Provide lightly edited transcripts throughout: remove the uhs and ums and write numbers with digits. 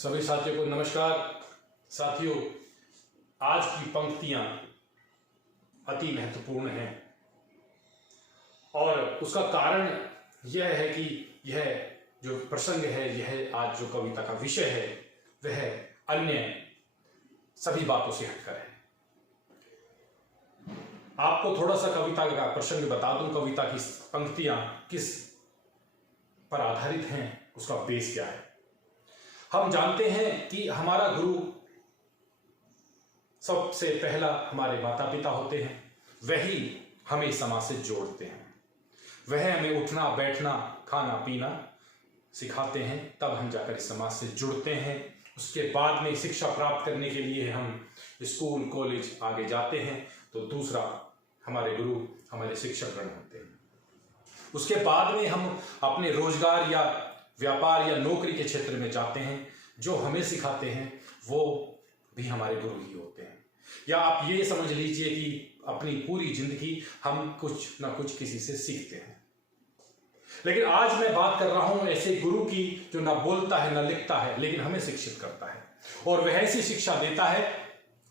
सभी साथियों को नमस्कार। साथियों, आज की पंक्तियां अति महत्वपूर्ण हैं और उसका कारण यह है कि यह जो प्रसंग है, यह आज जो कविता का विषय है वह अन्य सभी बातों से हटकर है। आपको थोड़ा सा कविता का प्रसंग बता दूं, कविता की पंक्तियां किस पर आधारित हैं, उसका बेस क्या है। हम जानते हैं कि हमारा गुरु सबसे पहला हमारे माता पिता होते हैं, वही हमें समाज से जोड़ते हैं, वह हमें उठना बैठना खाना पीना सिखाते हैं, तब हम जाकर इस समाज से जुड़ते हैं। उसके बाद में शिक्षा प्राप्त करने के लिए हम स्कूल कॉलेज आगे जाते हैं, तो दूसरा हमारे गुरु हमारे शिक्षकगण होते हैं। उसके बाद में हम अपने रोजगार या व्यापार या नौकरी के क्षेत्र में जाते हैं, जो हमें सिखाते हैं वो भी हमारे गुरु ही होते हैं। या आप ये समझ लीजिए कि अपनी पूरी जिंदगी हम कुछ ना कुछ किसी से सीखते हैं। लेकिन आज मैं बात कर रहा हूं ऐसे गुरु की जो ना बोलता है ना लिखता है, लेकिन हमें शिक्षित करता है और वह ऐसी शिक्षा देता है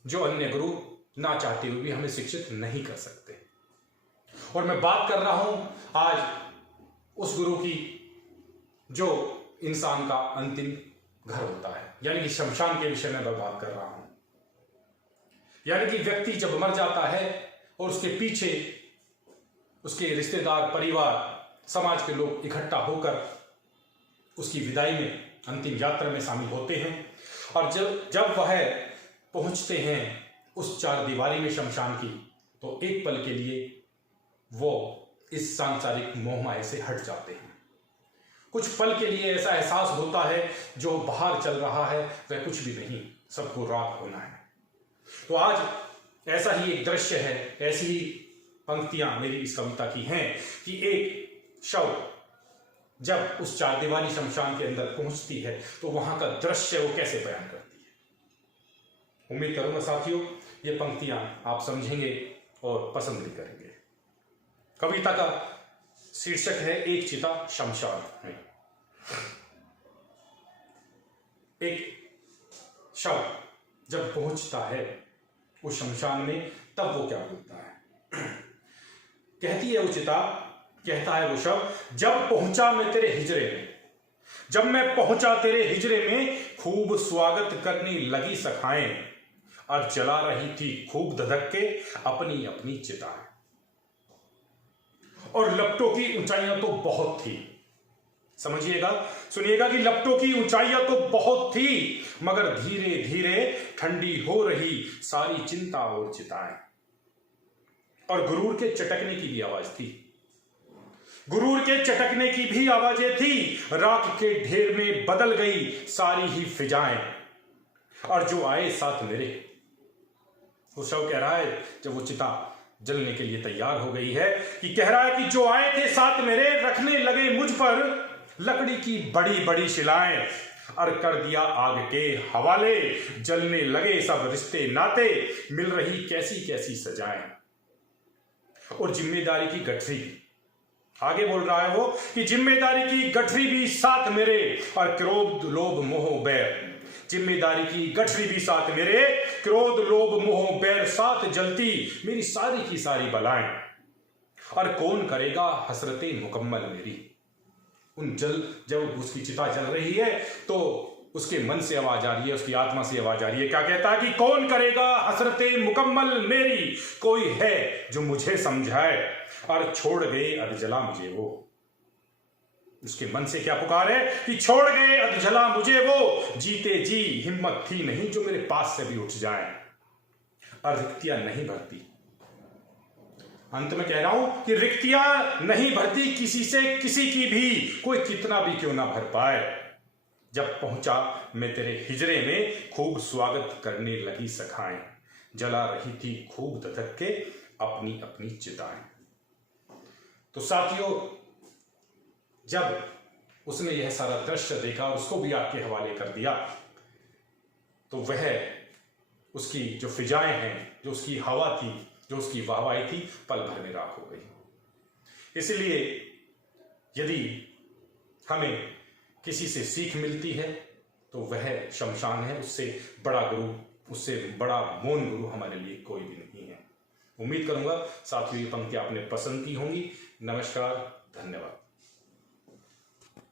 जो अन्य गुरु ना चाहते हुए भी हमें शिक्षित नहीं कर सकते। और मैं बात कर रहा हूं आज उस गुरु की जो इंसान का अंतिम घर होता है, यानी कि शमशान के विषय में मैं बात कर रहा हूं। यानी कि व्यक्ति जब मर जाता है और उसके पीछे उसके रिश्तेदार, परिवार, समाज के लोग इकट्ठा होकर उसकी विदाई में, अंतिम यात्रा में शामिल होते हैं। और जब वह पहुंचते हैं उस चार दीवारी में शमशान की, तो एक पल के लिए वो इस सांसारिक मोहमाया से हट जाते हैं। कुछ पल के लिए ऐसा एहसास होता है जो बाहर चल रहा है वह कुछ भी नहीं, सबको राख होना है। तो आज ऐसा ही एक दृश्य है, ऐसी ही पंक्तियां मेरी इस कविता की हैं कि एक शव जब उस चार दीवारी शमशान के अंदर पहुंचती है तो वहां का दृश्य वो कैसे बयान करती है। उम्मीद करूंगा साथियों ये पंक्तियां आप समझेंगे और पसंद भी करेंगे। कविता का शीर्षक है एक चिता शमशान में। एक शव जब पहुंचता है उस शमशान में, तब वो क्या बोलता है। कहती है वो चिता, कहता है वो शव, जब पहुंचा मैं तेरे हिजरे में, जब मैं पहुंचा तेरे हिजरे में, खूब स्वागत करने लगी सखाएं, और जला रही थी खूब धधक के अपनी अपनी चिताएं। और लपटों की ऊंचाइयां तो बहुत थी, समझिएगा, सुनिएगा कि लपटों की ऊंचाइयां तो बहुत थी, मगर धीरे धीरे ठंडी हो रही सारी चिंता और चिताएं। और गुरूर के चटकने की भी आवाज थी, गुरूर के चटकने की भी आवाजें थी। राख के ढेर में बदल गई सारी ही फिजाएं, और जो आए साथ मेरे, वो शव कह रहा है जब वो चिता जलने के लिए तैयार हो गई है, कि कह रहा है कि जो आए थे साथ मेरे, रखने लगे मुझ पर लकड़ी की बड़ी बड़ी शिलाएं, और कर दिया आग के हवाले, जलने लगे सब रिश्ते नाते, मिल रही कैसी कैसी सजाएं। और जिम्मेदारी की गठरी, आगे बोल रहा है वो कि जिम्मेदारी की गठरी भी साथ मेरे, और क्रोध लोभ मोह बैर, जिम्मेदारी की गठरी भी साथ मेरे, क्रोध लोभ मोह बैर साथ जलती मेरी सारी की सारी बलाएं। और कौन करेगा हसरते मुकम्मल मेरी। उन जब उसकी चिता जल रही है तो उसके मन से आवाज आ रही है, उसकी आत्मा से आवाज आ रही है, क्या कहता है कि कौन करेगा हसरते मुकम्मल मेरी, कोई है जो मुझे समझाए, और छोड़ गए अधजला मुझे वो। उसके मन से क्या पुकार है कि छोड़ गए अधजला मुझे वो, जीते जी हिम्मत थी नहीं जो मेरे पास से भी उठ जाए, और रिक्तियां नहीं भरती। अंत में कह रहा हूं कि रिक्तियां नहीं भरती किसी से, किसी की भी, कोई कितना भी क्यों ना भर पाए। जब पहुंचा मैं तेरे हिजरे में, खूब स्वागत करने लगी सखाएं, जला रही थी खूब धधक के अपनी अपनी चिताएं। तो साथियों, जब उसने यह सारा दृश्य देखा और उसको भी आपके हवाले कर दिया, तो वह उसकी जो फिजाएं हैं, जो उसकी हवा थी, जो उसकी वाहवाही थी, पल भर में राख हो गई। इसलिए यदि हमें किसी से सीख मिलती है तो वह शमशान है। उससे बड़ा गुरु, उससे बड़ा मौन गुरु हमारे लिए कोई भी नहीं है। उम्मीद करूंगा साथियों ये पंक्ति आपने पसंद की होंगी। नमस्कार, धन्यवाद।